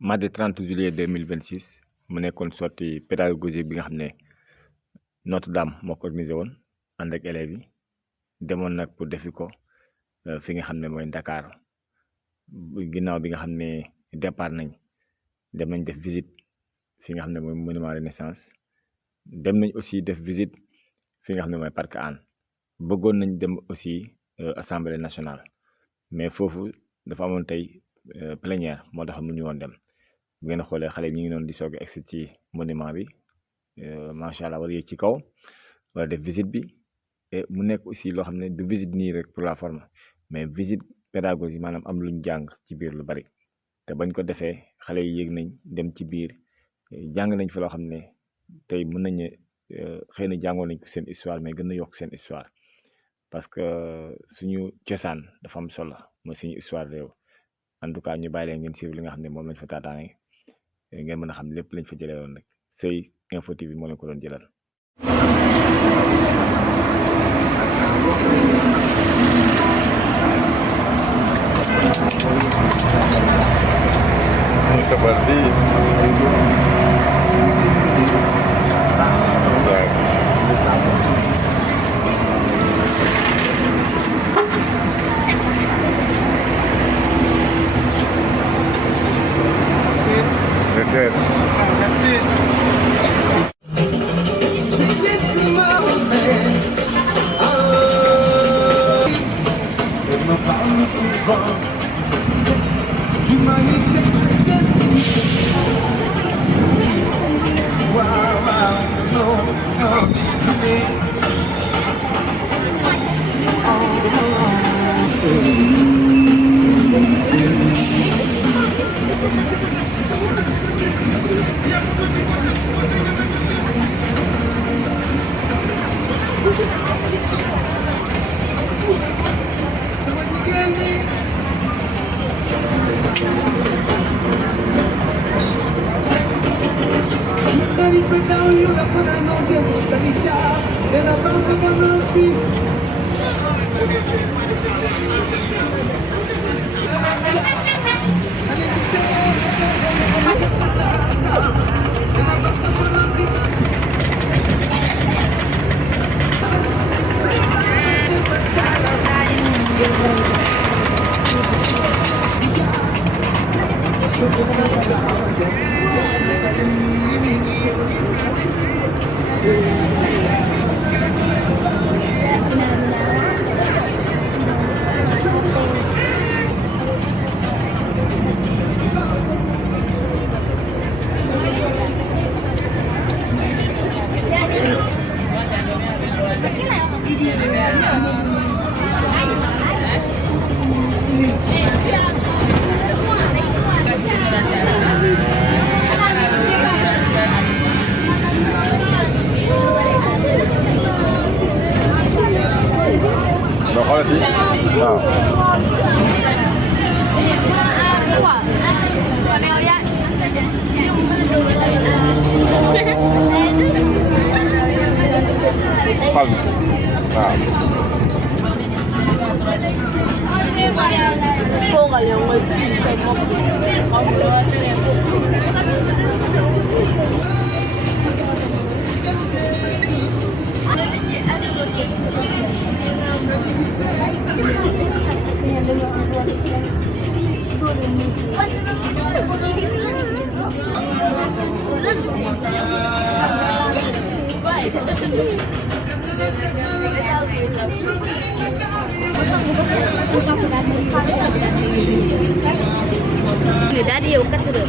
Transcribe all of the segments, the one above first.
mardi 30 juillet 2026 mu nekkoon sortie pédagogique bi nga xam ne Notre-Dame moo ko organisé woon ànd ak élèves yi demoon nag pour defi ko fi nga xam ne mooy Dakar ginnaaw bi nga xam ne départ nañ dem nañ def visite fi nga xam ne mooy monument Renaissance dem nañ aussi def visite fi nga xam ne mooy parc Hann bëggoon nañ dem aussi assemblée nationale mais foofu dafa amoon tey plénière moo tax mu ñu woon dem bu ngeen xoolee xale yi ñu ngi noonu di soog a egsi ci monument bi macha allah war yéeg ci kaw wala def visite bi et mu nekk aussi loo xam ne du visite nii rek pour la forme mais visite pédagogie maanaam am luñ jàng ci biir lu bari te bañ ko defee xale yi yéeg nañ dem ci biir jàng nañ fa loo xam ne tey mën nañ xëy na jàngoon nañ ko seen histoire mais gën na yokk seen histoire parce que suñu cosaan dafa am solo mooy suñu histoire réew en tout cas ñu bàyyi leen ngeen suivre li nga xam ne moom lañ fa taataane ngeen mën a xam lépp lañ fa jëlee woon rek Sey Info TV moo leen ko doon jëlal. C'est parti. Người đã điều cắt được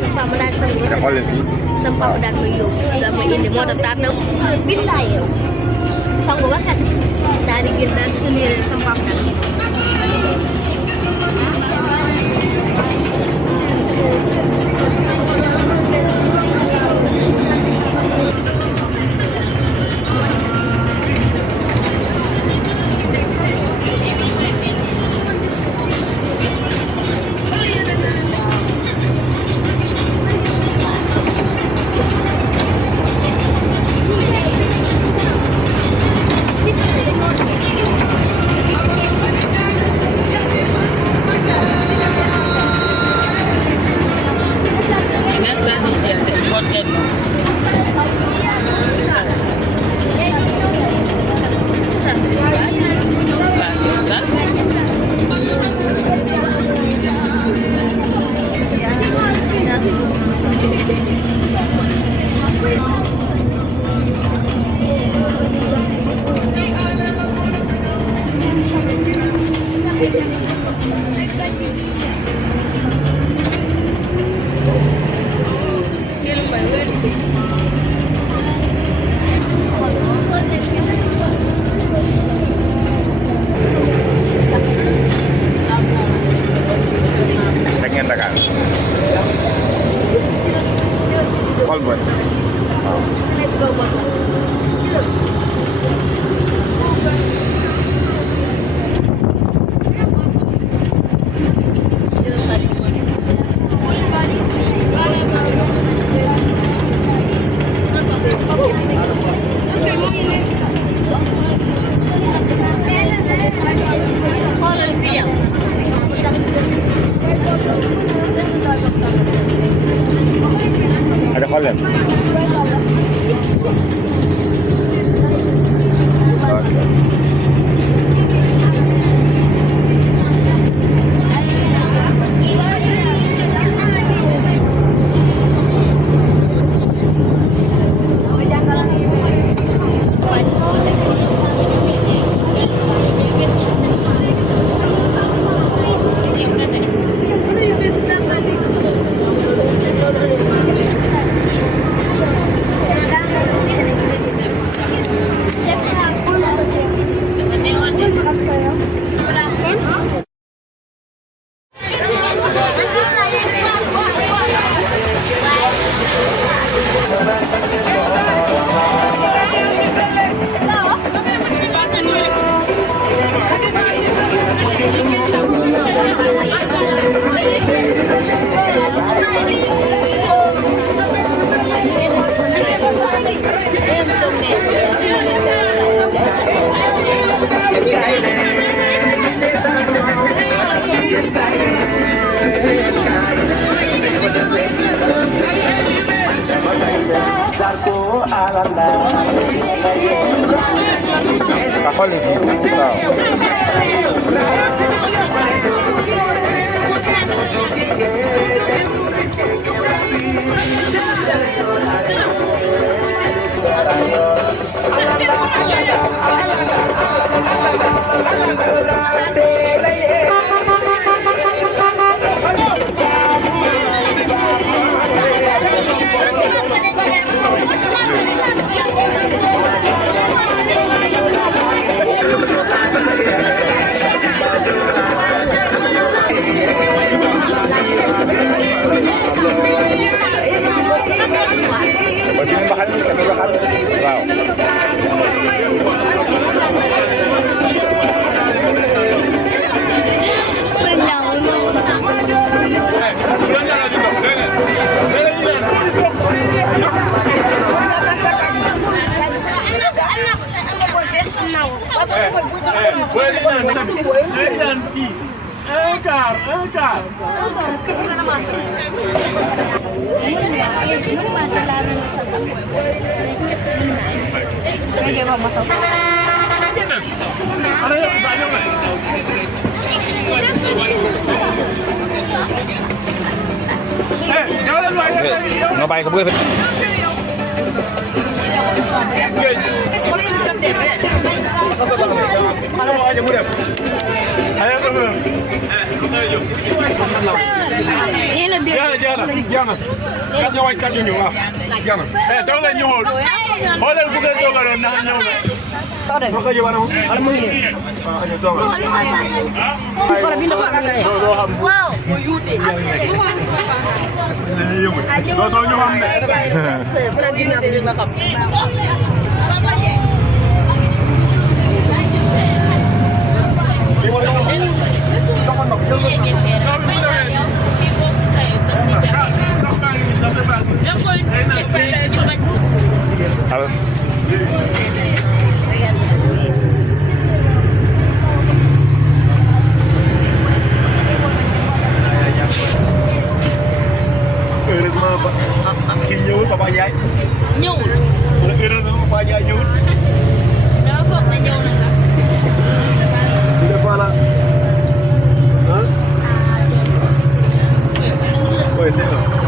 sampai mendak sampai mendak minum sudah ini mau tetap dong pindah ya sang bawa set dari kita sendiri sampai mendak da ngeen Dakar xool bët ada xool leen xool leen fii waaw nga bàyyi ko bu Khi nhớ Papa Giai Nhung Papa Giai nhớ đó phật là nhung nè Tidak pala Oi, sei não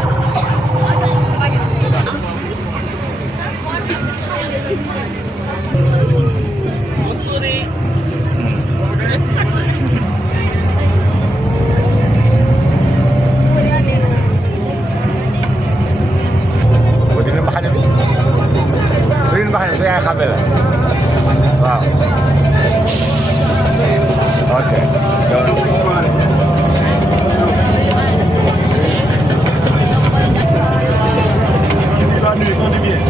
sa yaay xàmme la waaw ok Ici la nuit, quand il vient.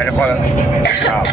Ada xoolal waaw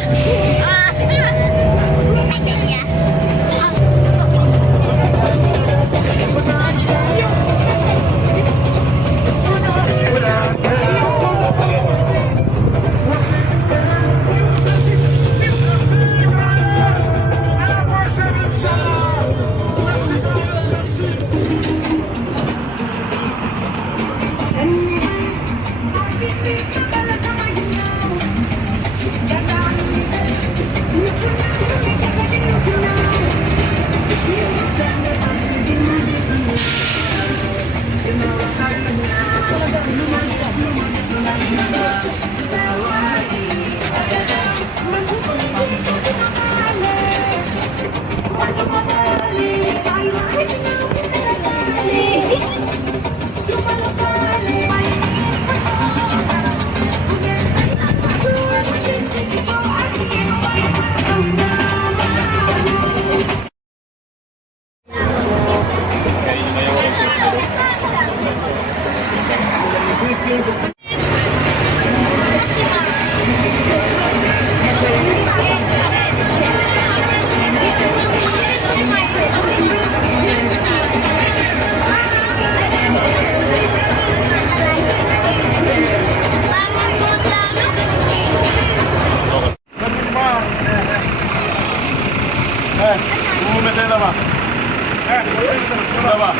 Vous vous mettez là-bas. Là-bas.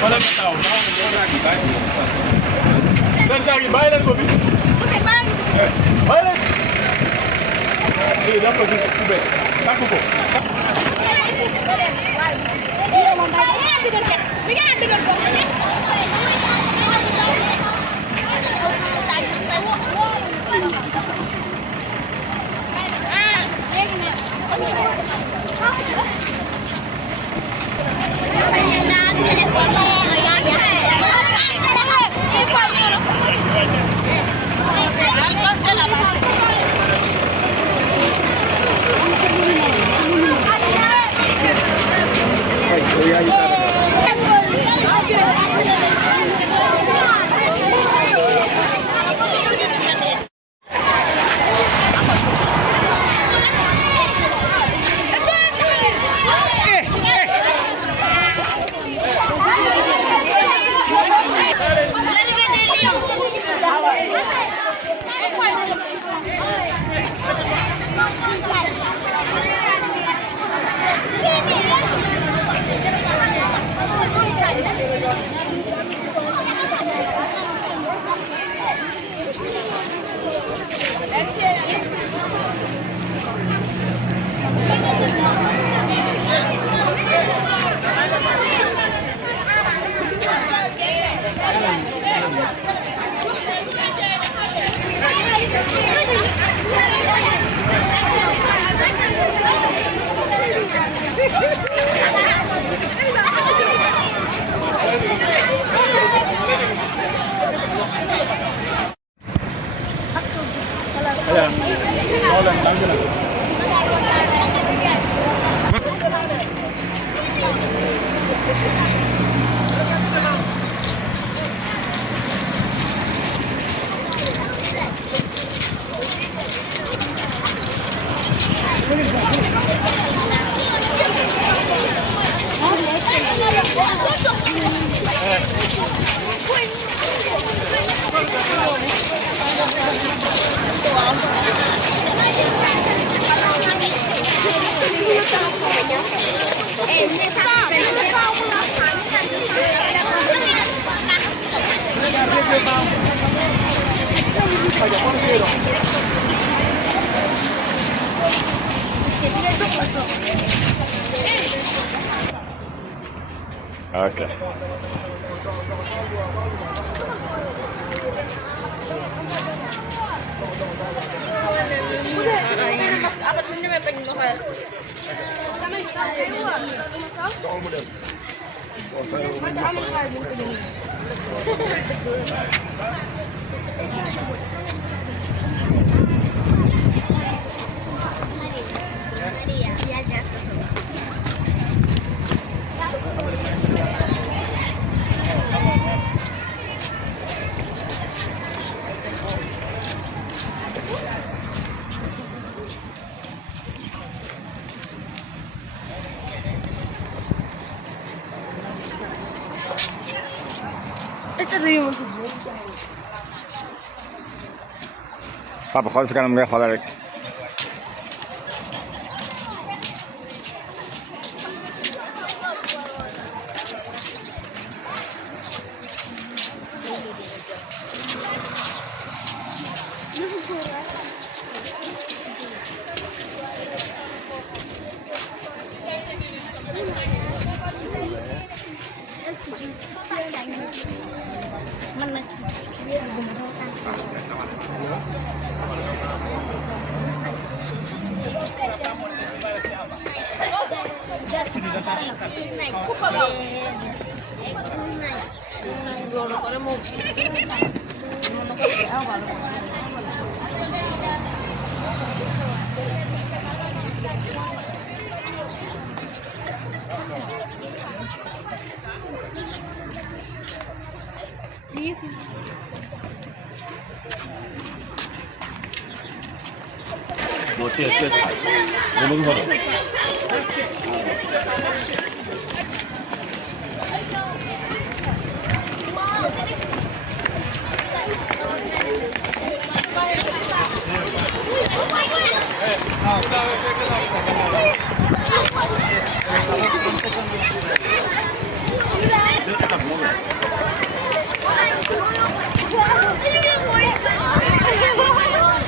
Voilà le taw. Seen saag yi bàyyi leen ko fi. Bàyyi leen. Lii def ko si kubéer. Takk ko. Hãy subscribe cho kênh Ghiền Mì Gõ để không bỏ lỡ Ok. Papa xool si kanam ngay xoolal rek.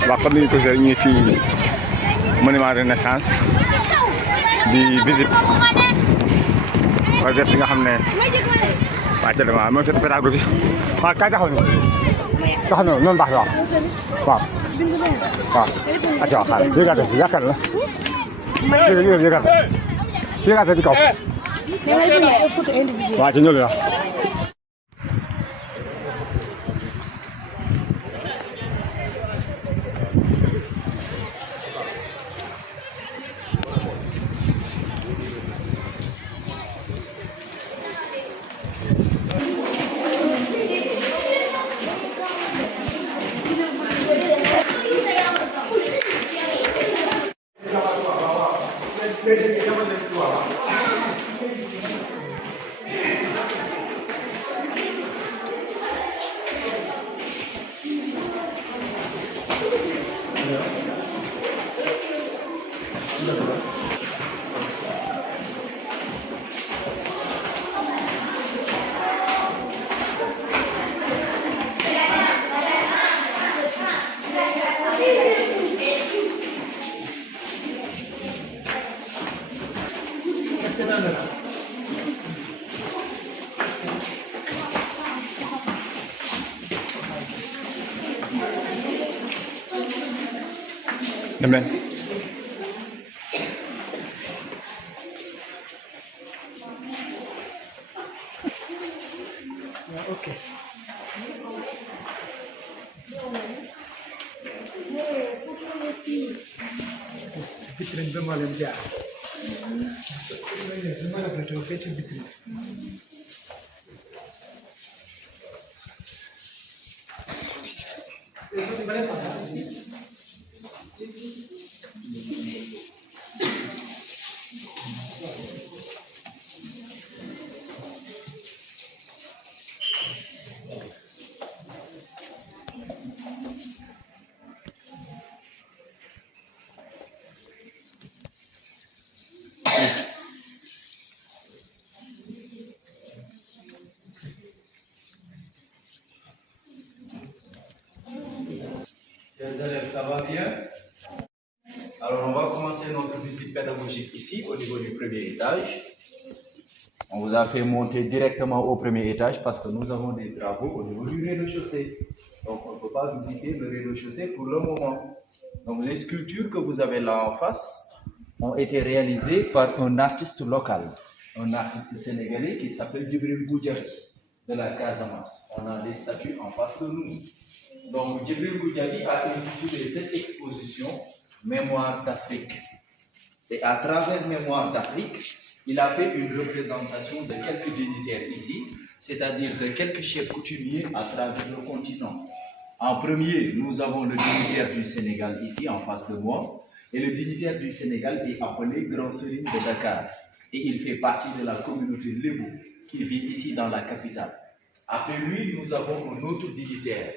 waaw comme ni ñu ko gisee ñu ngi fii monument Renaissance di visite wala def li nga xam ne waa ca dama mooy seen pédagogie waaw kay taxaw na noonu baax na waaw waaw acca waaw xaaral yëgaate si yaakaar la yëgaate ci kaw waaw ci ñëw la dem leen vitrine ba moo leen jaar ma rafetoo fee ci vitrine ça va bien? Alors, on va commencer notre visite pédagogique ici, au niveau du premier étage. On vous a fait monter directement au premier étage parce que nous avons des travaux au niveau du rez-de-chaussée. Donc, on ne peut pas visiter le rez-de-chaussée pour le moment. Donc, les sculptures que vous avez là en face ont été réalisées par un artiste local, un artiste sénégalais qui s'appelle Djibril Goudiaby de la Casamance. On a des statues en face de nous. Donc, Djibril Goudiaby a intitulé cette exposition Mémoire d'Afrique. Et à travers Mémoire d'Afrique, il a fait une représentation de quelques dignitaires ici, c'est-à-dire de quelques chefs coutumiers à travers le continent. En premier, nous avons le dignitaire du Sénégal ici en face de moi, et le dignitaire du Sénégal est appelé Grand Serigne de Dakar, et il fait partie de la communauté Lébou qui vit ici dans la capitale. Après lui, nous avons un autre dignitaire,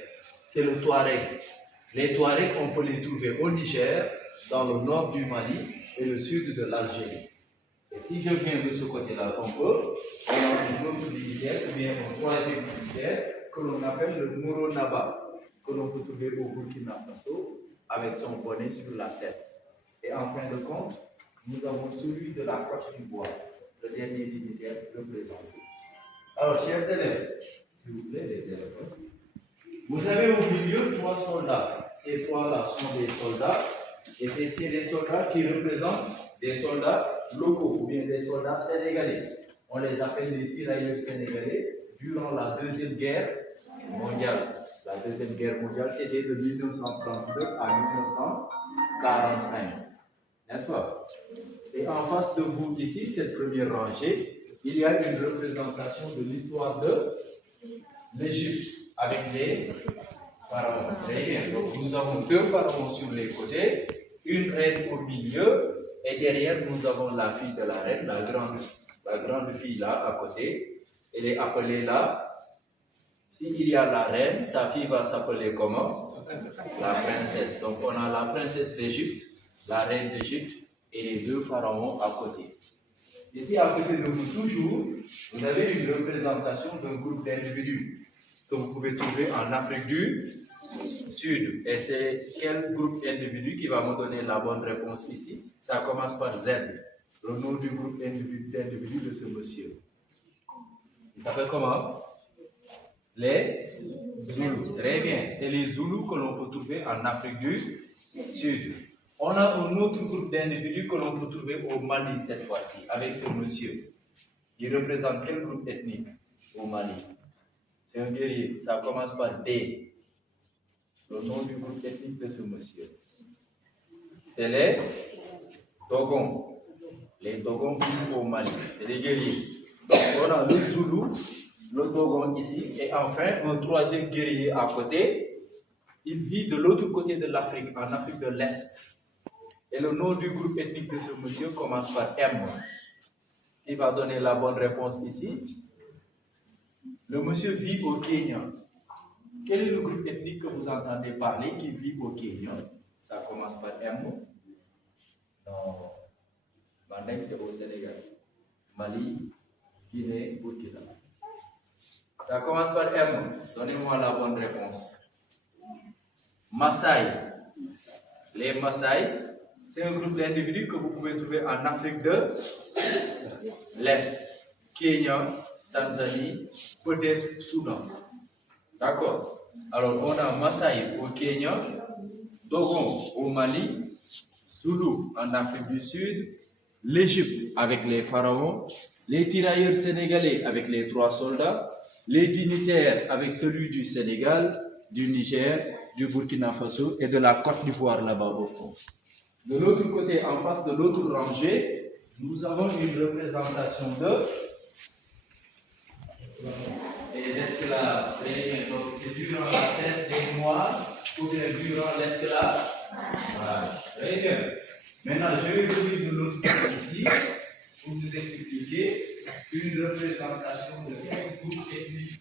c'est le Touareg. Les Touaregs, on peut les trouver au Niger, dans le nord du Mali et le sud de l'Algérie. Et si je viens de ce côté-là un peu, on a un autre dignitaire, ou bien un troisième dignitaire, que l'on appelle le Mouro Naba, que l'on peut trouver au Burkina Faso, avec son bonnet sur la tête. Et en fin de compte, nous avons celui de la Côte d'Ivoire, le dernier dignitaire représenté. Alors, chers élèves, s'il vous plaît, les élèves, vous avez au milieu 3 soldats. Ces 3-là sont des soldats, et c'est des soldats qui représentent des soldats locaux ou bien des soldats sénégalais. On les appelle les tirailleurs sénégalais durant la Deuxième Guerre mondiale. La Deuxième Guerre mondiale, c'était de 1939 à 1945. N'est-ce pas? Et en face de vous, ici, cette première rangée, il y a une représentation de l'histoire de l'Égypte avec les pharaons. Très bien. Donc, nous avons 2 pharaons sur les côtés, une reine au milieu, et derrière, nous avons la fille de la reine, la grande fille là, à côté. Elle est appelée là. S'il y a la reine, sa fille va s'appeler comment? La princesse. Donc, on a la princesse d'Égypte, la reine d'Égypte, et les 2 pharaons à côté. Ici, à côté de vous, toujours, vous avez une représentation d'un groupe d'individus que vous pouvez trouver en Afrique du Sud. Et c'est quel groupe d'individus qui va me donner la bonne réponse ici? Ça commence par Z, le nom du groupe d'individus de ce monsieur. Il s'appelle comment? Les Zoulous. Très bien. C'est les Zoulous que l'on peut trouver en Afrique du Sud. On a un autre groupe d'individus que l'on peut trouver au Mali cette fois-ci, avec ce monsieur. Il représente quel groupe ethnique au Mali? C'est un guerrier. Ça commence par D. Le nom du groupe ethnique de ce monsieur. C'est les Dogons. Les Dogons vivent au Mali. C'est des guerriers. Donc on a le Zoulou, le Dogon ici, et enfin un troisième guerrier à côté. Il vit de l'autre côté de l'Afrique, en Afrique de l'Est. Et le nom du groupe ethnique de ce monsieur commence par M. Il va donner la bonne réponse ici. Le monsieur vit au Kenya. Quel est le groupe ethnique que vous entendez parler qui vit au Kenya? Ça commence par M. Non. Mandeng, c'est au Sénégal. Mali, Guinée, Burkina. Ça commence par M. Donnez-moi la bonne réponse. Maasai. Les Maasai, c'est un groupe d'individus que vous pouvez trouver en Afrique de l'Est. Kenya, Tanzanie, peut-être Soudan. D'accord? Alors, on a Maasai au Kenya, Dogon au Mali, Zoulou en Afrique du Sud, l'Égypte avec les pharaons, les tirailleurs sénégalais avec les 3 soldats, les dignitaires avec celui du Sénégal, du Niger, du Burkina Faso et de la Côte d'Ivoire là-bas au fond. De l'autre côté, en face de l'autre rangée, nous avons une représentation de l'esclave. Donc c'est durant la traite des Noirs ou bien durant l'esclave. Voilà. Très bien. Maintenant, je vais venir de l'autre côté ici pour vous expliquer une représentation de quelques groupes ethniques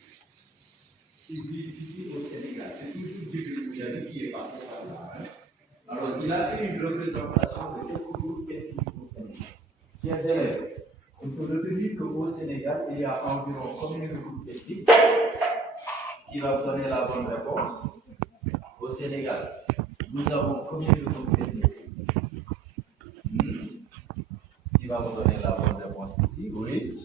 qui vivent ici au Sénégal. C'est toujours Djibril Goudiaby qui est passé par là. Hein? Alors, il a fait une représentation de quelques groupes ethniques au Sénégal. Chers élèves, il faut retenir qu'au Sénégal, il y a environ combien de groupes ethniques? Qui va donner la bonne réponse? Au Sénégal, nous avons combien de groupes ethniques? Qui va vous donner la bonne réponse ici? Oui?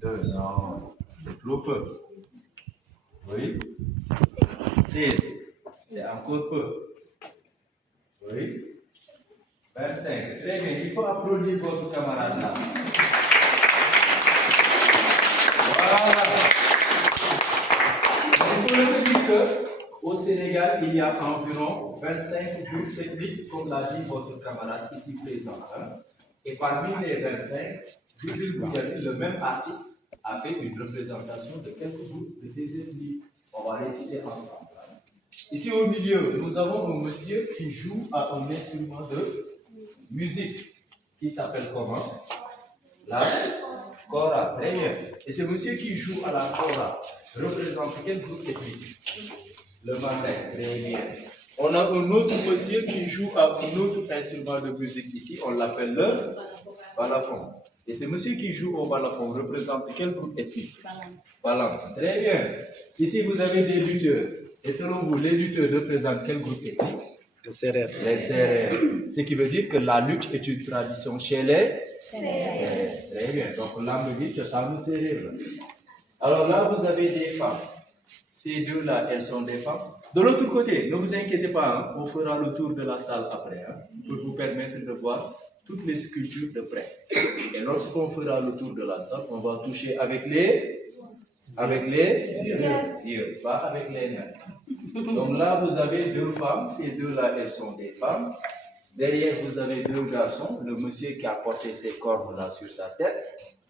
2, non, c'est trop peu. Oui? 6, c'est encore peu. Oui? 25, très bien, il faut applaudir votre camarade là. Voilà. Il faut le dire qu'au Sénégal, il y a environ 25 groupes techniques, comme l'a dit votre camarade ici présent. Hein? Et parmi les 25, le même artiste a fait une représentation de quelques groupes de ces ethnies. On va les citer ensemble. Ici au milieu, nous avons un monsieur qui joue à un instrument de musique qui s'appelle comment? La kora. Très bien. Et ce monsieur qui joue à la kora représente quel groupe ethnique? Le mandin. Très bien. On a un autre monsieur qui joue à un autre instrument de musique ici, on l'appelle le balafon. Et ce monsieur qui joue au balafon représente quel groupe ethnique? Balam. Très bien. Ici vous avez des lutteurs. Et selon vous, les lutteurs représentent quel groupe ethnique? Les Sérères. Ce qui veut dire que la lutte est une tradition chez les Sérères. Très bien. Donc là, me dit que ça nous sert. Alors là, vous avez des femmes. Ces deux-là, elles sont des femmes. De l'autre côté, ne vous inquiétez pas, hein, on fera le tour de la salle après, hein, pour vous permettre de voir toutes les sculptures de près. Et lorsqu'on fera le tour de la salle, on va toucher avec les cires, pas avec les nains. Donc là, vous avez deux femmes. Ces deux-là, elles sont des femmes. Derrière, vous avez deux garçons. Le monsieur qui a porté ses cornes-là sur sa tête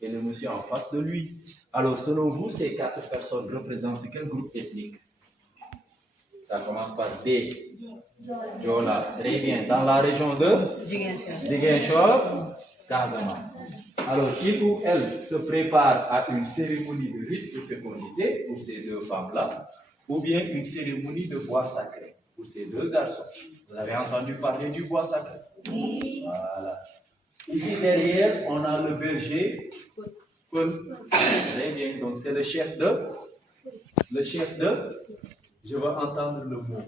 et le monsieur en face de lui. Alors, selon vous, ces quatre personnes représentent quel groupe ethnique? Ça commence par D. Jola. Très bien. Dans la région de Ziguinchor, Casamance. Alors, il ou elle se prépare à une cérémonie de rite de fécondité pour ces deux femmes-là, ou bien une cérémonie de bois sacré pour ces deux garçons. Vous avez entendu parler du bois sacré? Oui. Voilà. Ici derrière, on a le berger. Très bien. Donc, c'est le chef de. Je veux entendre le mot.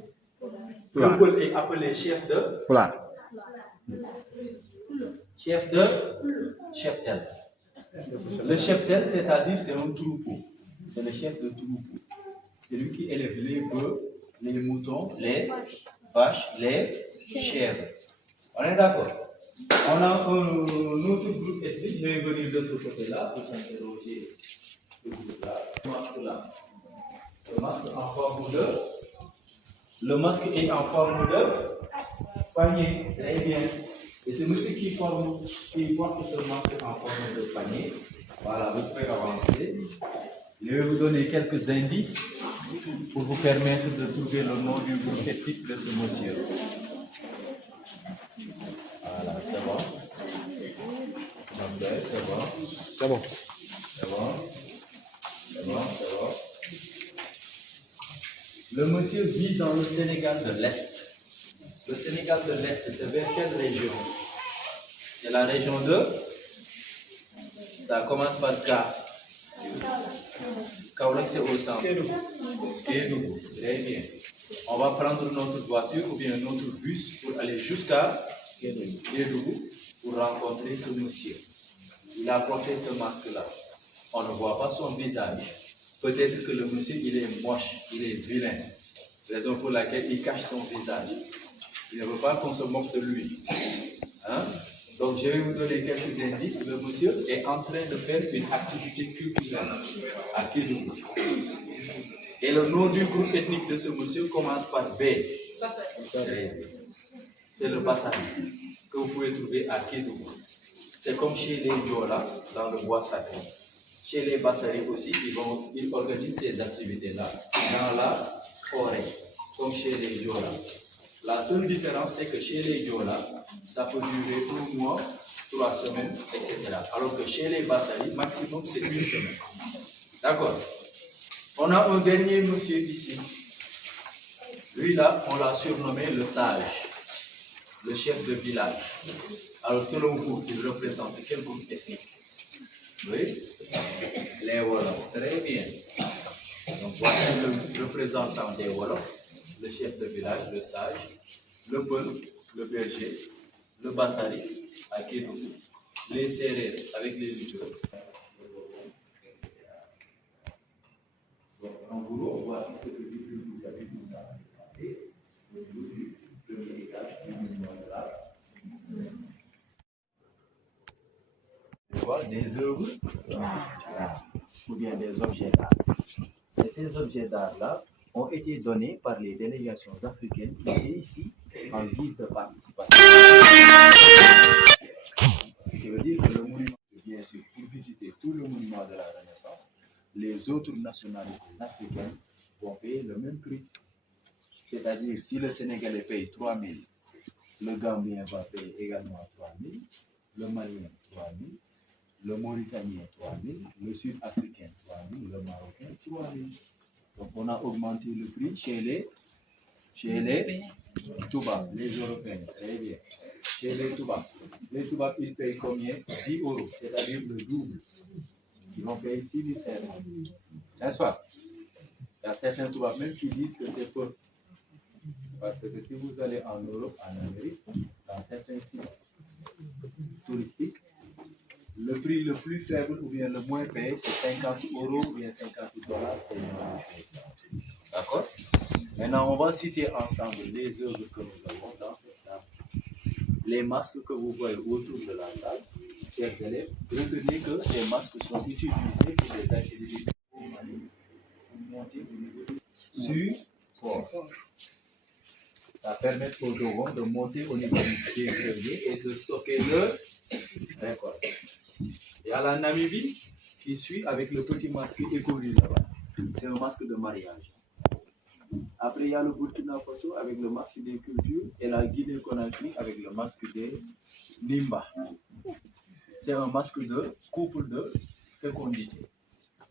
Le peuple est appelé chef de. Cheptel. Le cheptel, c'est-à-dire c'est un troupeau. C'est le chef de troupeau. C'est lui qui élève les bœufs, les moutons, les vaches, les chèvres. On est d'accord? On a un autre groupe ethnique. Je vais venir de ce côté-là pour s'interroger. Ce groupe-là. Le masque-là. Le masque en forme de. Le masque est en forme de panier. Très bien. Et c'est monsieur qui porte ce masque en forme de panier. Voilà, vous pouvez avancer. Je vais vous donner quelques indices pour vous permettre de trouver le nom du groupe ethnique de ce monsieur. Voilà, c'est bon. Okay, c'est bon. C'est bon. C'est bon. C'est bon, c'est bon. Le monsieur vit dans le Sénégal de l'Est. Le Sénégal de l'Est, c'est vers quelle région? C'est la région de. Ça commence par K. Kaolack, c'est au centre. Kédougou. Très bien. On va prendre notre voiture ou bien notre bus pour aller jusqu'à Kédougou pour rencontrer ce monsieur. Il a porté ce masque-là. On ne voit pas son visage. Peut-être que le monsieur, il est moche, il est vilain. Raison pour laquelle il cache son visage. Il ne veut pas qu'on se moque de lui. Hein? Donc, je vais vous donner quelques indices. Le monsieur est en train de faire une activité culturelle à Kédougou. Et le nom du groupe ethnique de ce monsieur commence par B. C'est le Bassari que vous pouvez trouver à Kédougou. C'est comme chez les Diola, dans le bois sacré. Chez les Bassari aussi, ils organisent ces activités-là dans la forêt, comme chez les Diola. La seule différence, c'est que chez les Diola, ça peut durer 1 mois, 3 semaines, etc. Alors que chez les Bassari, maximum, c'est 1 semaine. D'accord? On a un dernier monsieur ici. Lui là, on l'a surnommé le sage, le chef de village. Alors selon vous, il représente quel groupe ethnique? Oui? Les Wolofs. Très bien. Donc voici le représentant des Wolofs. le chef de village, le sage, le peul, le berger, le bassari, à Kédou, les serrères avec les lutteurs, etc. Donc, en gros, voici ce que vous avez vu au niveau du premier étage du monument de l'art. Des œuvres ou bien des objets d'art. Et ces objets d'art-là ont été donnés par les délégations africaines qui étaient ici en guise de participation. Ce qui veut dire que le monument, bien sûr, pour visiter tout le monument de la Renaissance, les autres nationalités africaines vont payer le même prix. C'est-à-dire, si le Sénégalais paye 3 000, le Gambien va payer également 3 000, le Malien 3 000, le Mauritanien 3 000, le Sud-Africain 3 000, le Marocain 3 000. Donc on a augmenté le prix chez les Toubabs, les Européens, très bien. Chez les Toubabs, ils payent combien? 10 €, c'est-à-dire le double. Ils vont payer 6 500. N'est-ce pas? Il y a certains Toubabs même qui disent que c'est peu. Parce que si vous allez en Europe, en Amérique, dans certains sites touristiques, le prix le plus faible ou bien le moins payé, c'est 50 € ou bien 50 $. C'est une chose. D'accord? Maintenant, on va citer ensemble les œuvres que nous avons dans cette salle. Les masques que vous voyez autour de la salle, chers élèves, retenez que ces masques sont utilisés pour des activités pour monter au niveau du support. Ça permet aux dragons de monter au niveau du grenier et de stocker le récolte. Il y a la Namibie qui suit avec le petit masque écoli là-bas. C'est un masque de mariage. Après, il y a le Burkina Faso avec le masque des cultures et la Guinée-Conakry avec le masque des Nimba. C'est un masque de couple de fécondité.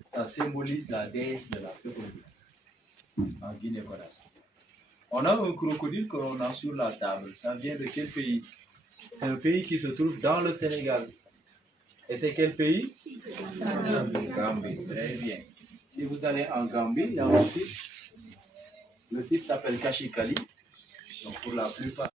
Ça symbolise la déesse de la fécondité en Guinée-Conakry. On a un crocodile que l'on a sur la table. Ça vient de quel pays? C'est un pays qui se trouve dans le Sénégal. Et c'est quel pays? Gambie. Très bien. Si vous allez en Gambie, il y a un site. Le site s'appelle Kashikali. Donc pour la plupart.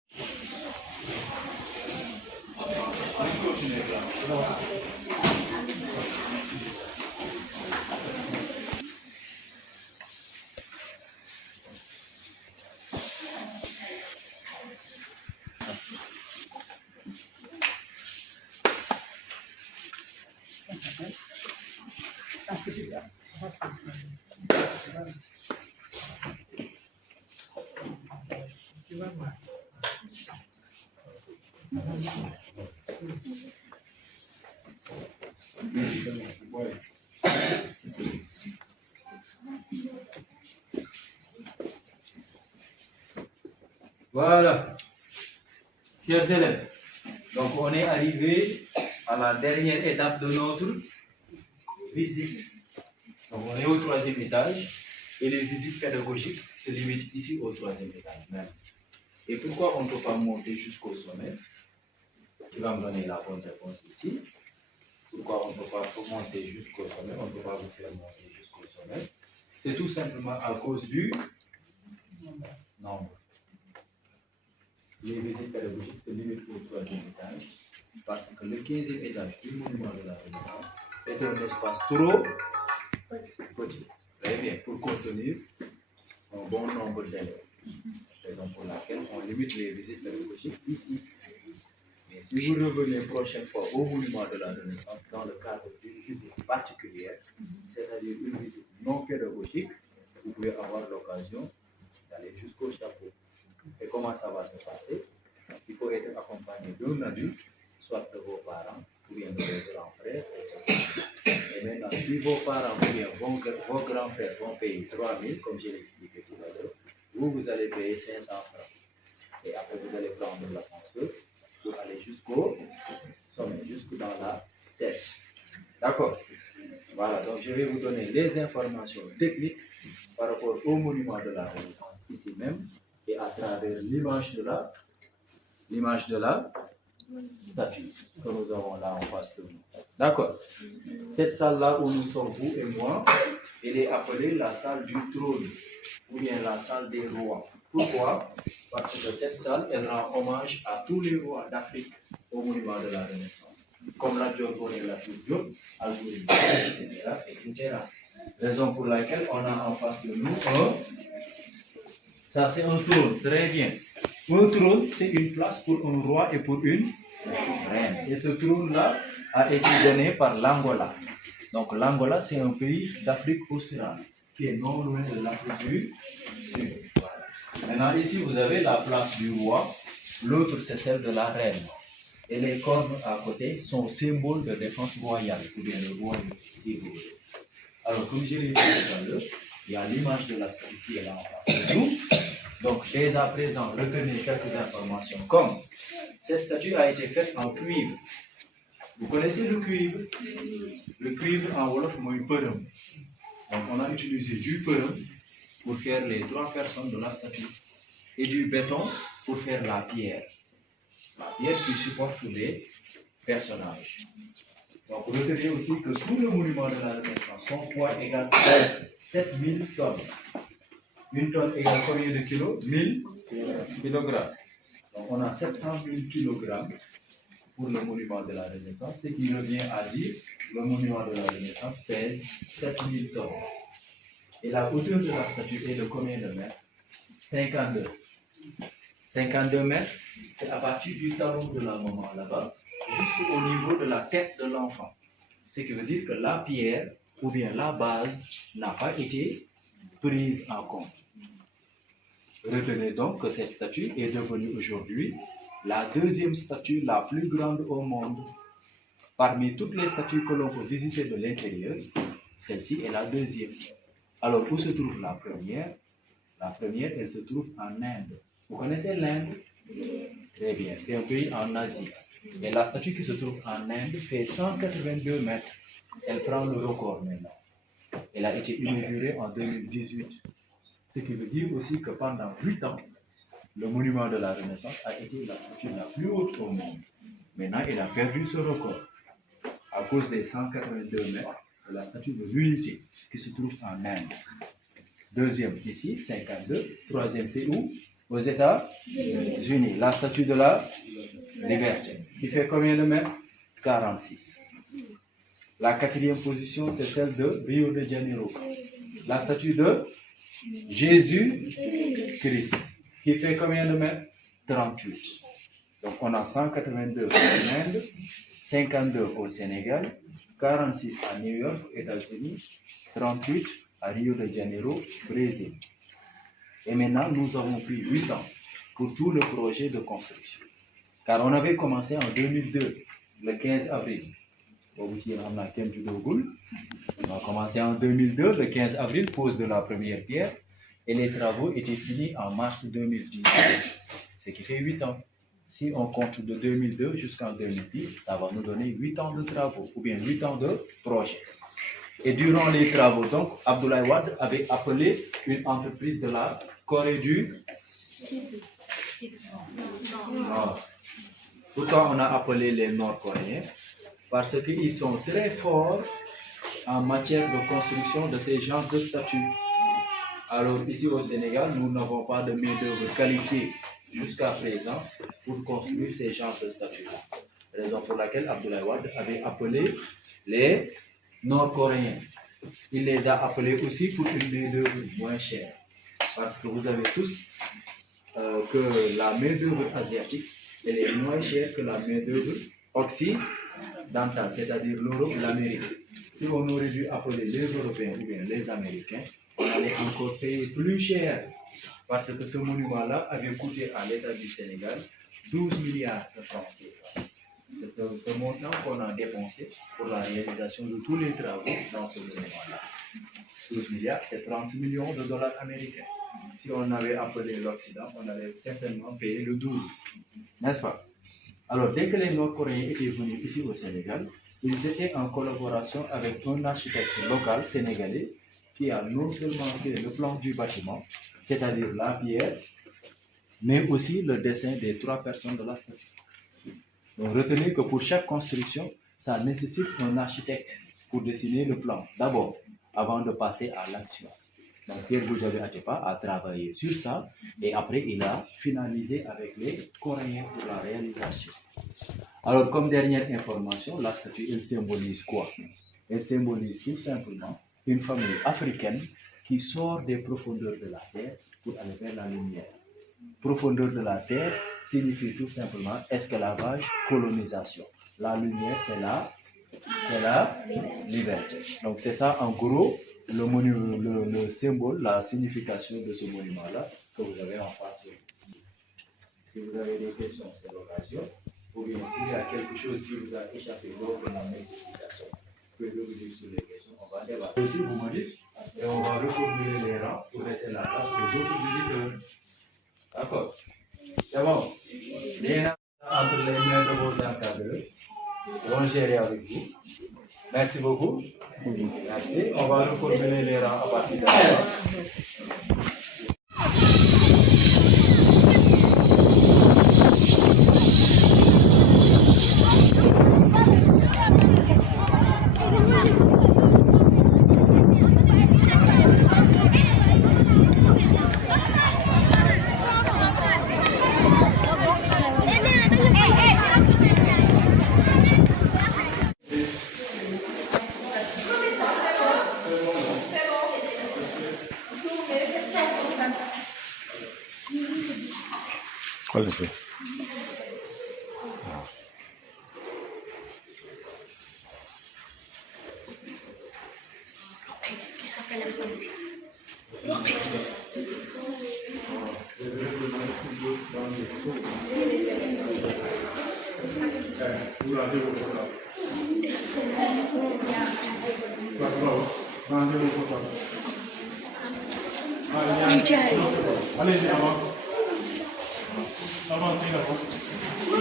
Voilà. Chers élèves, donc on est arrivé à la dernière étape de notre visite. Donc on est au 3e étage et les visites pédagogiques se limitent ici au 3e étage même. Et pourquoi on ne peut pas monter jusqu'au sommet? Tu vas me donner la bonne réponse ici. Pourquoi on ne peut pas monter jusqu'au sommet? On ne peut pas vous faire monter jusqu'au sommet. C'est tout simplement à cause du nombre. Les visites pédagogiques se limitent au 3e étage parce que le 15e étage du monument de la Renaissance est un espace trop petit. Très bien, pour contenir un bon nombre d'élèves. Raison pour laquelle on limite les visites pédagogiques ici. Mais si vous revenez prochaine fois au monument de la Renaissance dans le cadre d'une visite particulière, c'est-à-dire une visite non pédagogique, vous pouvez avoir l'occasion d'aller jusqu'au chapeau. Et comment ça va se passer? Il faut être accompagné d'un adulte, soit de vos parents, ou bien de vos grands frères, etc. Et maintenant, si vos parents ou bien vos grands frères vont payer 3 000, comme j'ai expliqué tout à l'heure, vous allez payer 500 francs. Et après, vous allez prendre l'ascenseur pour aller jusqu'au sommet, jusque dans la tête. D'accord? Voilà, donc je vais vous donner les informations techniques par rapport au monument de la Renaissance ici même et à travers l'image de la statue que nous avons là en face de nous. D'accord? Cette salle-là où nous sommes, vous et moi, elle est appelée la salle du trône ou bien la salle des rois. Pourquoi? Parce que cette salle, elle rend hommage à tous les rois d'Afrique au monument de la Renaissance, comme la Dior et la Diop, Algorithme, etc., etc. Raison pour laquelle on a en face de nous ça c'est un trône, très bien. Un trône, c'est une place pour un roi et pour une reine. Et ce trône-là a été donné par l'Angola. Donc l'Angola, c'est un pays d'Afrique australe qui est non loin de l'Afrique du Sud. Maintenant, ici, vous avez la place du roi, l'autre, c'est celle de la reine. Et les cornes à côté sont symboles de défense royale, ou bien le royaume, si vous voulez. Alors, comme je l'ai dit tout à l'heure, il y a l'image de la statue qui est là en face de nous. Donc, dès à présent, retenez quelques informations comme cette statue a été faite en cuivre. Vous connaissez le cuivre? Le cuivre en Wolof, c'est un perrum. Donc, on a utilisé du perrum pour faire les 3 personnes de la statue et du béton pour faire la pierre. La pierre qui supporte tous les personnages. Donc, retenez aussi que tout le monument de la Renaissance, son poids égale 7000 tonnes. Une tonne égale combien de kilos? 1000 kilogrammes. Donc, on a 700 000 kilogrammes pour le monument de la Renaissance, ce qui revient à dire le monument de la Renaissance pèse 7000 tonnes. Et la hauteur de la statue est de combien de mètres? 52. 52 mètres, c'est à partir du talon de la maman là-bas, jusqu'au niveau de la tête de l'enfant. Ce qui veut dire que la pierre, ou bien la base, n'a pas été prise en compte. Retenez donc que cette statue est devenue aujourd'hui la deuxième statue la plus grande au monde. Parmi toutes les statues que l'on peut visiter de l'intérieur, celle-ci est la deuxième. Alors, où se trouve la première? La première, elle se trouve en Inde. Vous connaissez l'Inde? Très bien, c'est un pays en Asie. Et la statue qui se trouve en Inde fait 182 mètres. Elle prend le record maintenant. Elle a été inaugurée en 2018. Ce qui veut dire aussi que pendant 8 ans, le monument de la Renaissance a été la statue la plus haute au monde. Maintenant, elle a perdu ce record à cause des 182 mètres de la statue de l'Unité qui se trouve en Inde. Deuxième ici, 52. Troisième, c'est où? Aux États-Unis. La statue de la Liberté, qui fait combien de mètres? 46. La quatrième position, c'est celle de Rio de Janeiro. La statue de Jésus-Christ, qui fait combien de mètres? 38. Donc on a 182 en Inde, 52 au Sénégal, 46 à New York, États-Unis, 38 à Rio de Janeiro, Brésil. Et maintenant, nous avons pris 8 ans pour tout le projet de construction. Car on avait commencé en 2002, le 15 avril. On a commencé en 2002, le 15 avril, pose de la première pierre, et les travaux étaient finis en mars 2010, ce qui fait 8 ans. Si on compte de 2002 jusqu'en 2010, ça va nous donner 8 ans de travaux, ou bien 8 ans de projet. Et durant les travaux, donc, Abdoulaye Wade avait appelé une entreprise de la Corée du Nord. Pourquoi on a appelé les Nord-Coréens? Parce qu'ils sont très forts en matière de construction de ces genres de statues. Alors ici au Sénégal, nous n'avons pas de main-d'œuvre qualifiée jusqu'à présent pour construire ces genres de statues-là. Raison pour laquelle Abdoulaye Wade avait appelé les Nord-Coréens. Il les a appelés aussi pour une main-d'œuvre moins chère. Parce que vous savez tous que la main-d'œuvre asiatique, elle est moins chère que la main-d'œuvre occidentale, c'est-à-dire l'Europe et l'Amérique. Si on aurait dû appeler les Européens ou bien les Américains, on allait encore payer plus cher. Parce que ce monument-là avait coûté à l'État du Sénégal 12 milliards de francs CFA. C'est ce montant qu'on a dépensé pour la réalisation de tous les travaux dans ce monument-là. 12 milliards, c'est 30 millions de dollars américains. Si on avait appelé l'Occident, on allait certainement payer le double. N'est-ce pas? Alors, dès que les Nord-Coréens étaient venus ici au Sénégal, ils étaient en collaboration avec un architecte local sénégalais qui a non seulement fait le plan du bâtiment, c'est-à-dire la pierre, mais aussi le dessin des 3 personnes de la statue. Donc, retenez que pour chaque construction, ça nécessite un architecte pour dessiner le plan, d'abord, avant de passer à l'action. Donc Pierre Goudiaby Atepa a travaillé sur ça et après il a finalisé avec les Coréens pour la réalisation. Alors comme dernière information, la statue elle symbolise quoi? Elle symbolise tout simplement une famille africaine qui sort des profondeurs de la terre pour aller vers la lumière. Profondeur de la terre signifie tout simplement esclavage, colonisation. La lumière, c'est la liberté. Donc c'est ça en gros le symbole, la signification de ce monument-là que vous avez en face de vous. Si vous avez des questions, c'est l'occasion. Ou bien s'il y a quelque chose qui vous a échappé lors de mon explication, vous pouvez revenir sur les questions, on va débattre. Aussi, vous me dites, et on va reformuler les rangs pour laisser la place aux autres visiteurs. D'accord? C'est bon? Bien entre les mains de vos encadreurs, on gérer avec vous. Merci beaucoup. Merci. On va reformuler les rangs à partir de là. Xool na fi. Allez-y, avance. Avancez là-bas.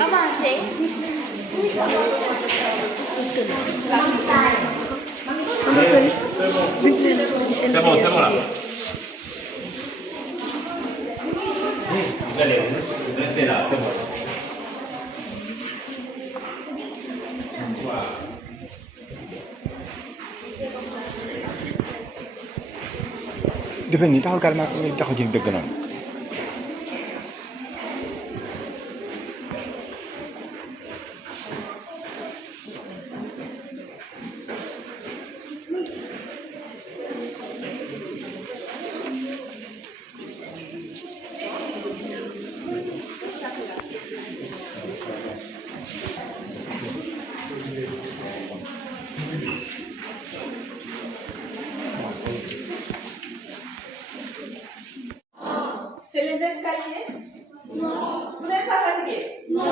Avancez. C'est bon là. Vous allez rester là, c'est bon. Voilà. Defe nii taxul carrément nga taxaw ci dëgg noonu. C'est les escaliers? Non. Vous n'êtes pas fatigué? Non.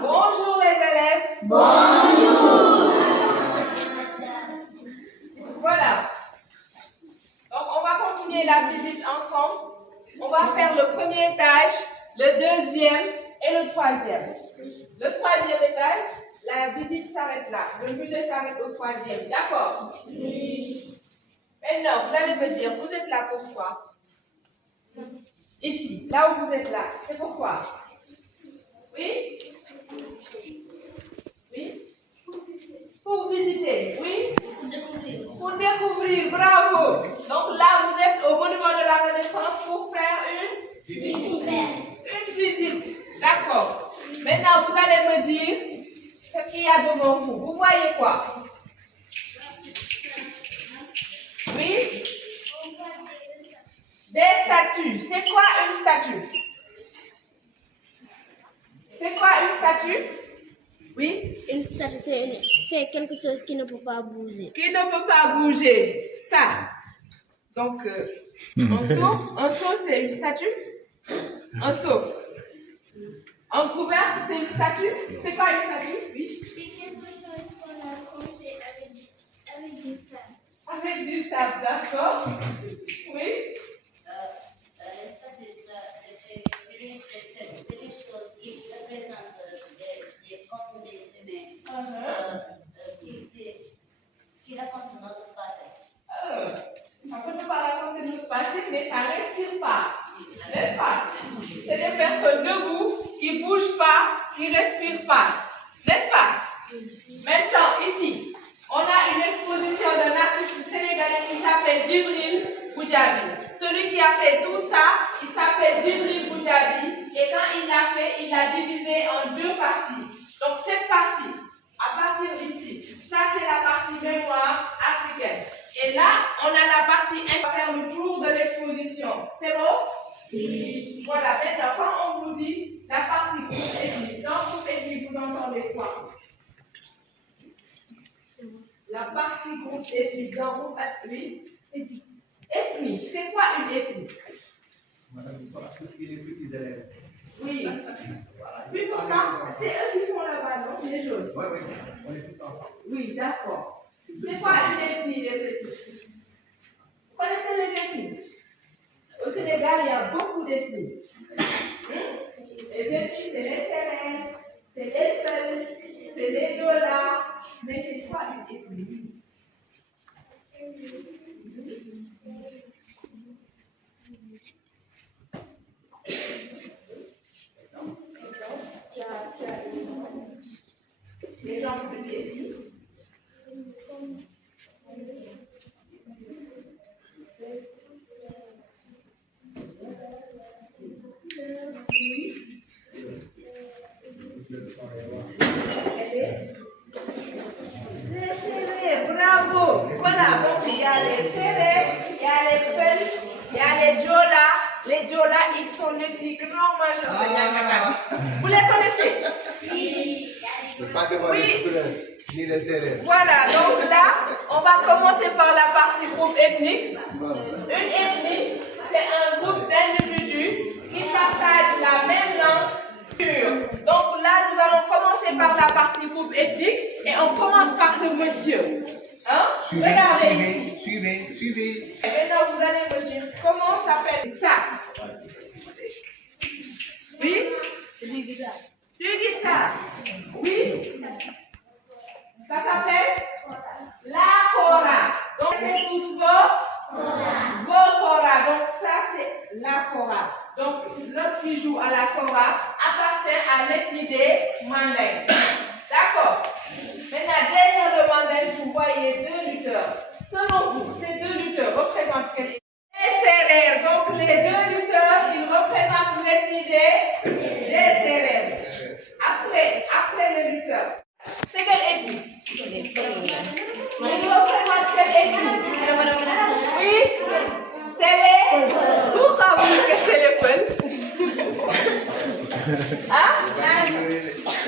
Bonjour les élèves. Bonjour. Voilà. Donc on va continuer la visite ensemble. On va faire le premier étage, le deuxième et le troisième. Le troisième étage, la visite s'arrête là. Le musée s'arrête au troisième. D'accord? Oui. Maintenant, vous allez me dire, vous êtes là pourquoi? Ici, là où vous êtes là, c'est pourquoi? Oui? Oui? Pour visiter, oui? Pour découvrir, bravo! Donc là, vous êtes au monument de la Renaissance pour faire une visite. D'accord. Maintenant, vous allez me dire ce qu'il y a devant vous. Vous voyez quoi? Oui? Des statues. C'est quoi une statue? C'est quoi une statue? Oui? Une statue, c'est quelque chose qui ne peut pas bouger. Qui ne peut pas bouger. Ça. Donc, un seau, c'est une statue? Un seau. Un couvercle, c'est une statue? C'est quoi une statue? Oui? C'est quelque chose qu'on a construit avec du sable. Avec du sable, d'accord? Oui? C'est des choses qui représentent comme des humains qui racontent notre passé. On ne peut pas raconter notre passé, mais ça ne respire pas. N'est-ce pas? C'est des personnes debout qui ne bougent pas, qui ne respirent pas. N'est-ce pas? Maintenant, ici, on a une exposition d'un artiste sénégalais qui s'appelle Djibril Goudiaby. Celui qui a fait tout ça, il s'appelle Djibril Boudiabi. Et quand il l'a fait, il l'a divisé en 2 parties. Donc cette partie, à partir d'ici, ça c'est la partie mémoire africaine. Et là, on a la partie, on va faire le tour de l'exposition. C'est bon? Oui. Voilà, maintenant quand on vous dit la partie groupe ethnique, dans groupe ethnique, vous entendez quoi? La partie groupe ethnique, dans groupe ethnique. Ethnie, c'est quoi une ethnie? Oui. Puis pourtant, c'est eux qui sont là-bas, non? Les jaunes. Oui, on est tout ensemble. Oui, d'accord. C'est quoi une ethnie, les petits? Vous connaissez les ethnies? Au Sénégal, il y a beaucoup d'ethnies. Les ethnies, c'est les Sérères, c'est les Peuls, c'est les Jola. Mais c'est quoi une ethnie? Les gens de l'ethnie. Bravo! Voilà, donc il y a les Sérères, il y a les Peuls, il y a les Jola. Les Jola, ils sont les plus grands mangeurs de Niangata. Vous les connaissez? Oui. Voilà, donc là, on va commencer par la partie groupe ethnique. Une ethnie, c'est un groupe d'individus qui partagent la même langue. Donc là, nous allons commencer par la partie groupe ethnique et on commence par ce monsieur. Hein? Regardez ici. Suivez. Et maintenant, vous allez me dire comment s'appelle ça. Oui? Du guitare. Oui? Ça s'appelle la kora. Donc c'est tous vos kora. Donc ça c'est la kora. Donc l'autre qui joue à la kora appartient à l'ethnie des Mandingues. D'accord? Maintenant derrière le Mandingue, vous voyez 2 lutteurs. Selon vous, ces 2 lutteurs représentent quelle ethnie? Les Sérères. Donc les 2 lutteurs, ils représentent l'ethnie des Sérères. Après les lutteurs. C'est quelle ethnie? Ils représentent quelle ethnie? Oui? C'est les... Pourquoi vous dites que c'est les Peuls? Hein?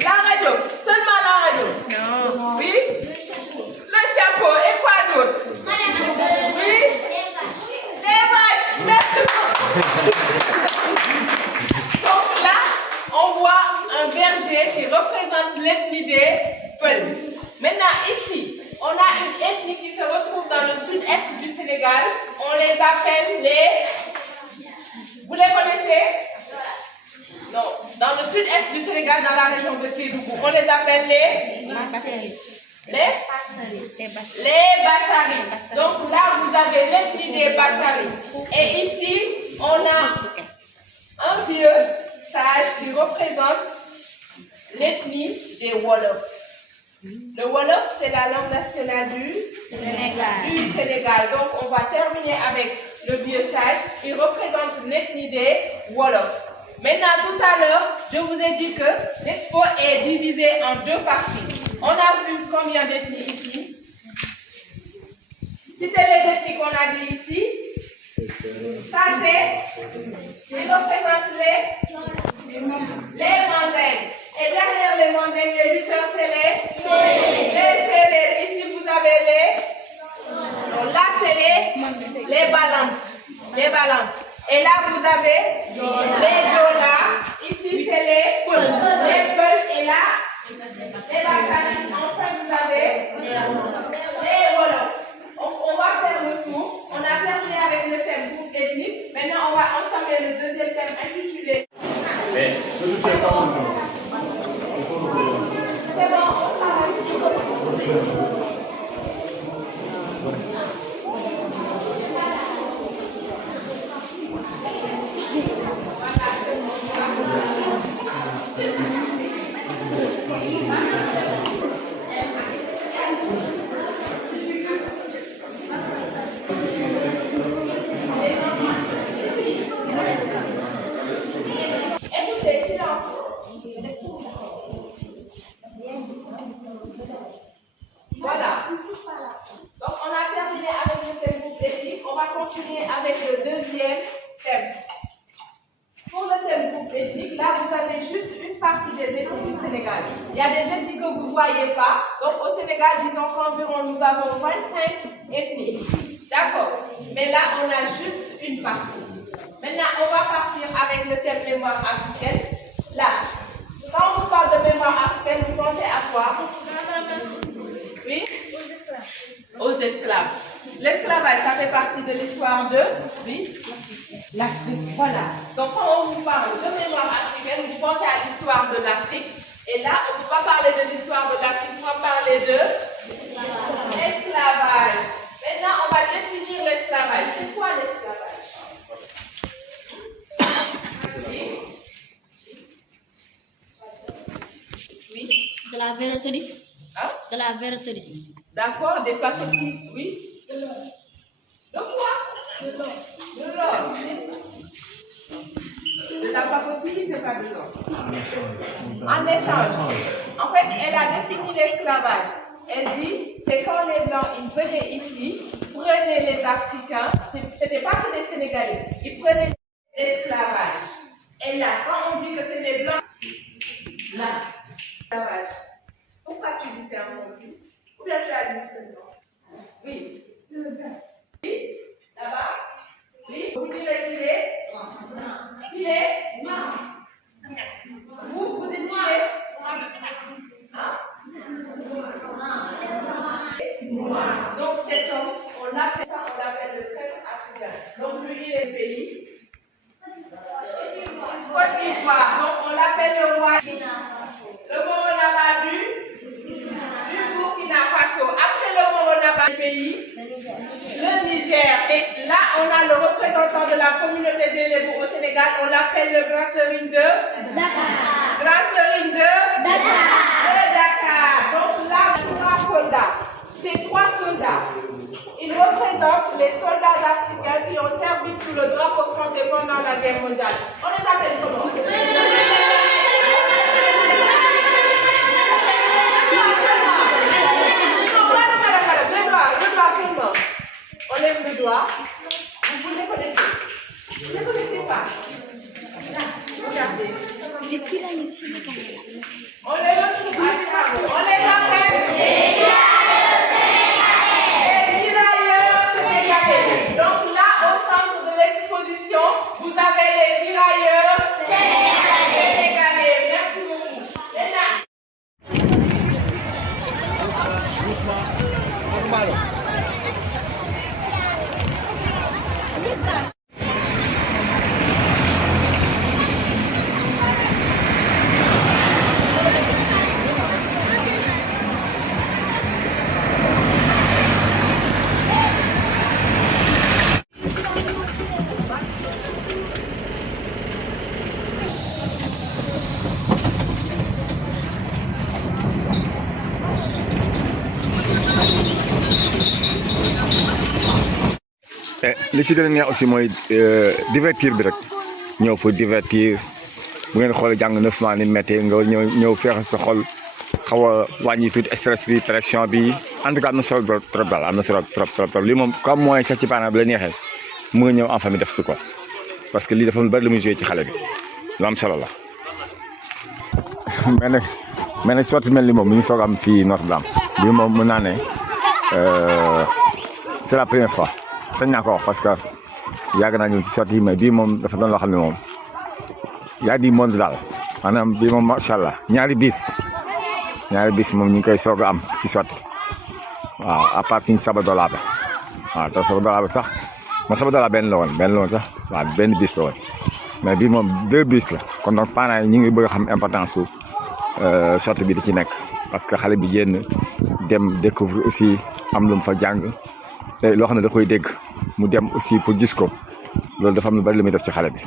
La radio. Seulement la radio. Non. Oui? Le chapeau. Et quoi d'autre? Oui? Les vaches. Merci beaucoup. Donc là, on voit un berger qui représente l'ethnie des Peuls. Maintenant, ici, on a une ethnie qui se retrouve dans le sud-est du Sénégal. On les appelle les... Vous les connaissez? Non. Dans le sud-est du Sénégal, dans la région de Kédougou, on les appelle les Bassari. Donc là, vous avez l'ethnie des Bassari. Et ici, on a un vieux sage qui représente l'ethnie des Wolofs. Le Wolof, c'est la langue nationale du Sénégal. Donc, on va terminer avec le vieux sage. Il représente l'ethnie des Wolofs. Maintenant, tout à l'heure, je vous ai dit que l'expo est divisée en 2 parties. On a vu combien d'ethnies ici? C'était les ethnies qu'on a dit ici. Ça, c'est... Ils représentent les Mandingues. Et derrière les Mandingues, les lutteurs, c'est les Sérères. Ici, vous avez les... Donc là, c'est les Balantes. Et là, vous avez les Jola. Ici, c'est les Peuls. Et là, les Bassari. Enfin, vous avez les Wolofs. On va faire le tour. On a terminé avec le thème groupe ethnique. Maintenant, on va entamer le deuxième thème intitulé. C'est bon, on s'arrête. continuer avec le deuxième thème. Pour le thème groupe ethnique, là, vous avez juste une partie des ethnies du Sénégal. Il y a des ethnies que vous ne voyez pas. Donc, au Sénégal, disons qu'environ nous avons 25 ethnies. D'accord. Mais là, on a juste une partie. Maintenant, on va partir avec le thème mémoire africaine. Là, quand on vous parle de mémoire africaine, vous pensez à quoi? Oui? Aux esclaves. L'esclavage, ça fait partie de l'histoire de, oui, l'Afrique. Voilà. Donc, quand on vous parle de mémoire africaine, vous pensez à l'histoire de l'Afrique. Et là, on ne peut pas parler de l'histoire de l'Afrique sans parler de l'esclavage. Maintenant, on va définir l'esclavage. C'est quoi l'esclavage? Oui. De la verreterie. Hein? De la verreterie. D'accord, des pacotilles, oui. De quoi? De l'or. De la pacotille, c'est pas de l'or. En échange. En fait, elle a défini l'esclavage. Elle dit, c'est quand les Blancs, ils venaient ici, prenaient les Africains, c'était pas que les Sénégalais, ils prenaient l'esclavage. Et là, quand on dit que c'est les Blancs, là, l'esclavage. Pourquoi tu dis c'est un mot plus? Ou bien tu as dit seulement? Oui. Oui. Là-bas? Oui. Vous direz qu'il est? Il est? Vous dites qu'il est? Hein? Donc cet homme, on l'appelle ça, on l'appelle le prince africain. Donc lui, il est le pays. Côte d'Ivoire. Donc on l'appelle le roi. Le Moronaba du Burkina Faso. Après le Moronaba du pays, le Niger. Et là, on a le représentant de la communauté des Lébou au Sénégal. On l'appelle le Grand Serigne de Dakar. Grand Serigne de Dakar. Donc là, on a 3 soldats. Ces 3 soldats, ils représentent les soldats africains qui ont servi sous le drapeau français pendant la guerre mondiale. On les appelle comment? On lève le doigt. Vous les connaissez? Vous ne les connaissez pas? Regardez. On les retrouve à Tcharo. On les appelle les tirailleurs sénégalais. Donc là, au centre de l'exposition, vous avez les tirailleurs sénégalais. Merci beaucoup. li si gën a neex aussi mooy divertir bi rek ñëw pour divertir bu ngeen xoolee jàng 9 mois ni méttee nga ñëw fexe sa xol xaw a wàññi tuuti stress bi pression bi en tout cas am na solo trop daal am na solo trop lii moom comme mooy sax ci parent bi la neexee mu nga ñëw en famille def si quoi parce que lii dafa bari lu muy joué ci xale bi lu am solo la. mais nag sorti mel ni moom mi ngi soog am fii Notre-Dame bii moom mën naa ne c'est la première fois. sañ naa ko wax parce que yàgg naa ñëw ci sortie yi mais bii moom dafa doon loo xam ne moom yaa di monde daal maanaam bii moom macha allah ñaari bis moom ñu ngi koy soog a am ci sortie waaw à part suñu Sabodala waaw te Sabodala sax ma Sabodala benn la woon sax waaw benn bis la woon mais bii moom 2 bis la kon donc parents yi ñu ngi bëgg a xam importance su sortie bi di ci nekk parce que xale bi génn dem découvrir aussi am lu mu fa jàng. loo xam ne da koy dégg mu dem aussi pour gis ko loolu dafa am lu bari lu muy def ci xale bi.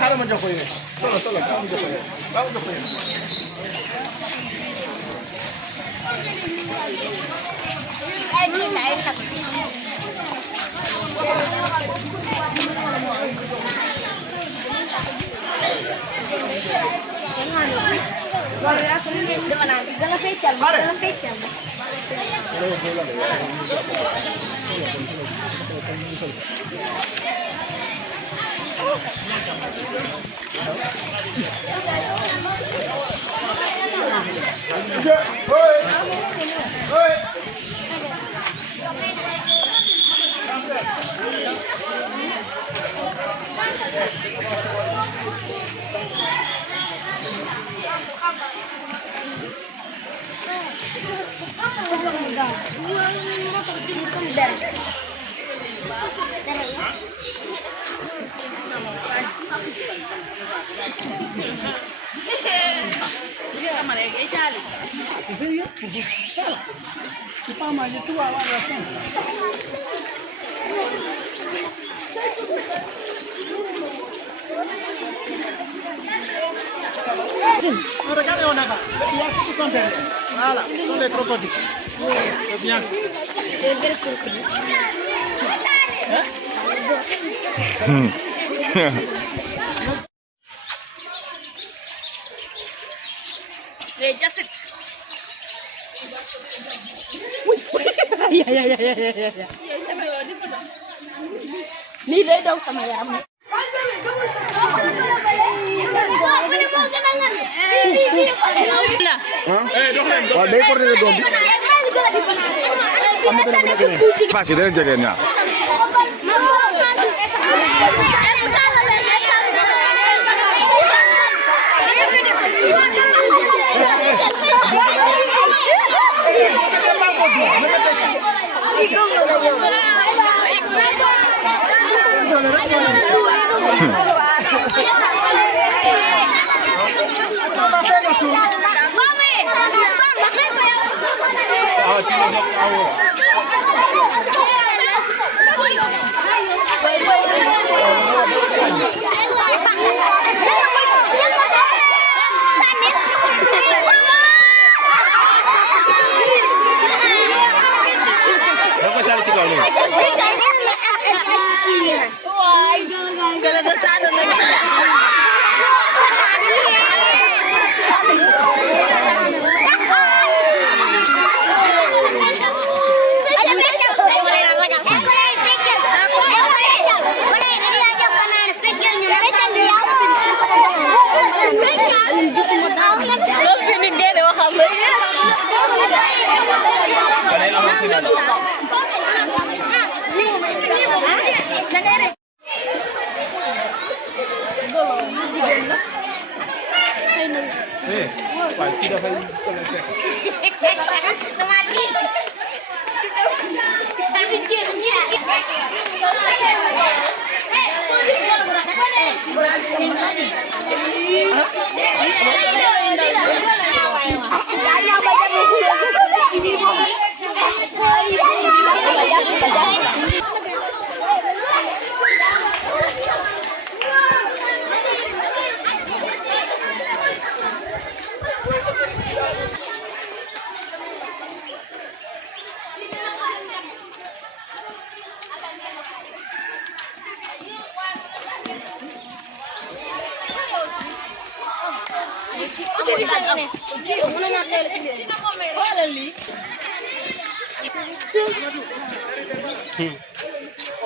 Xaaral ma jox ko yéen. Solo ma jox ko yéen. Regardez en avant. Les pièces qui sont derrière. Voilà, ce sont les crocodiles. C'est bien. C'est just it. Lii day daw sama yaram. waaw day porté doom bi. am na benn bu nekk nii. Fass yi dana jege ñaar.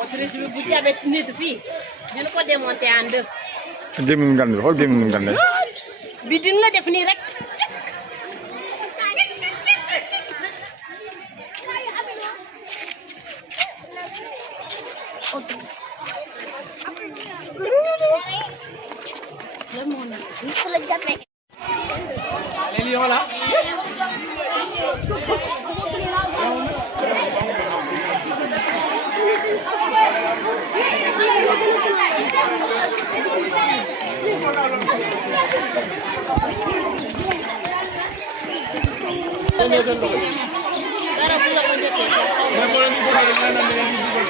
Autriche bi bu jabet nit fii dina ko démonter en deux. gémmiñ ngan bi xool gémmiñ ngan bi. bi dina la def nii rek. Les lions là. Thank you. génnee seen loxo yi. dara bu la ko jotee mais boo leen di boole rek nee na ngeen di dugal.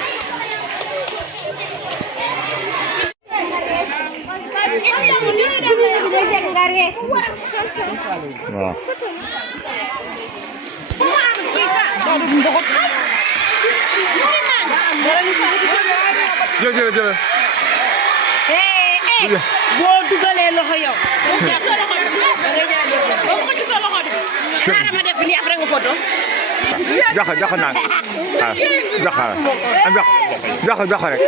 waaw. jërëjëf. boo dugalee loxo yow. xaaral ma def nii après nga photo. jaxa naan jaxa rek.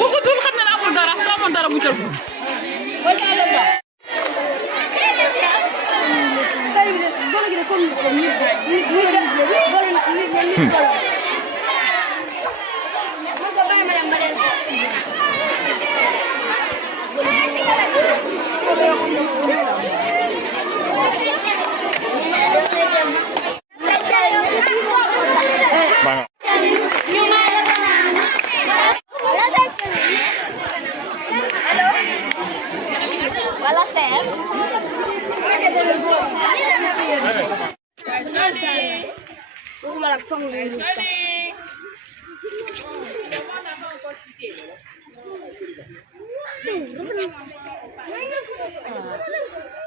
bu ko dul xam ne amul dara soo amoon dara mu jël ko. Wala Sam. Bukan lagi song dulu.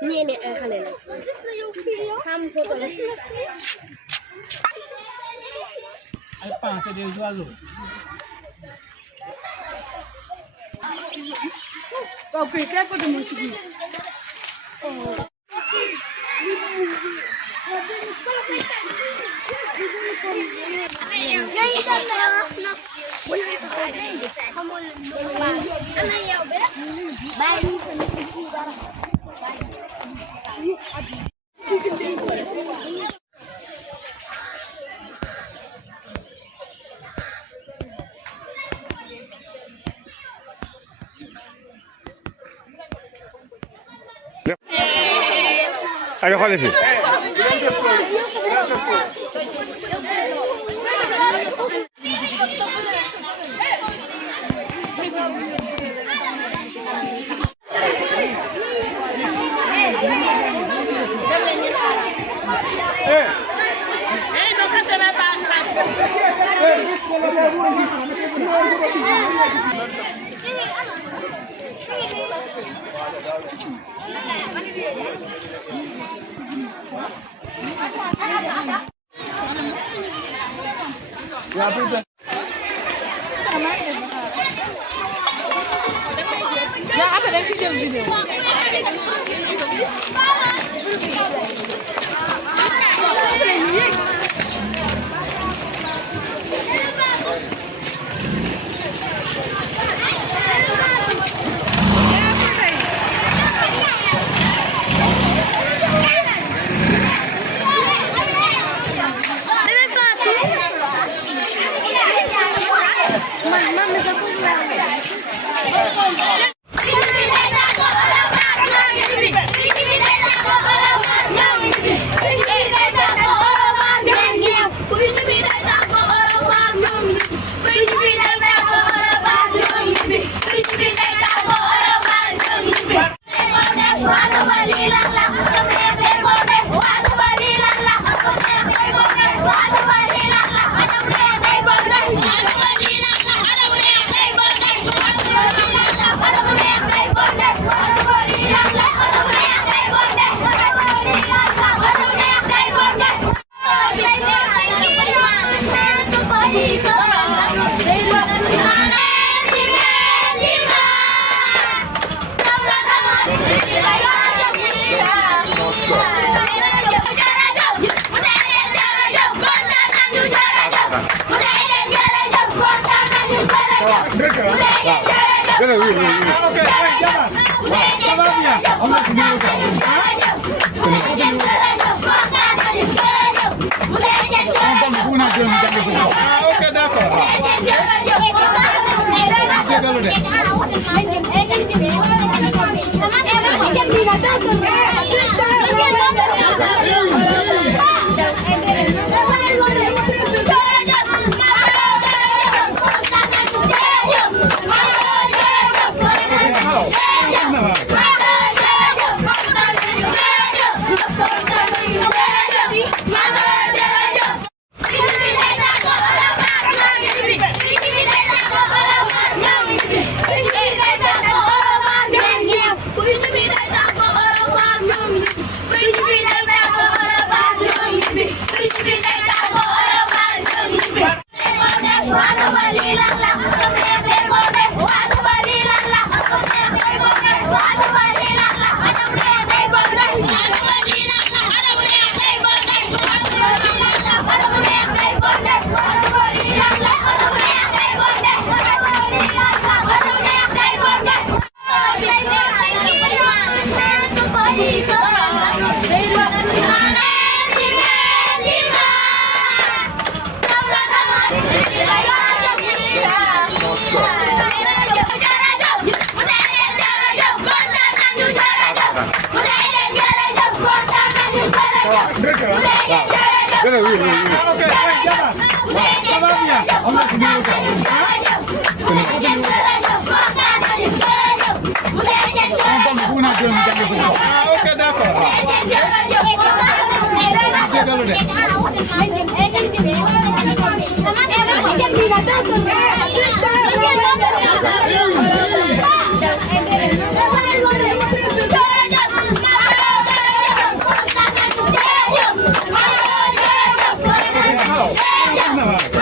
Ini kalian. Kamu foto lagi. Apa c'est des oiseaux. Ok, qu'est-ce que tu me dis? Ayo xoolal fii. Ya après dañ ci jël vidéo. Ok, d'accord. Thank you. Thank you.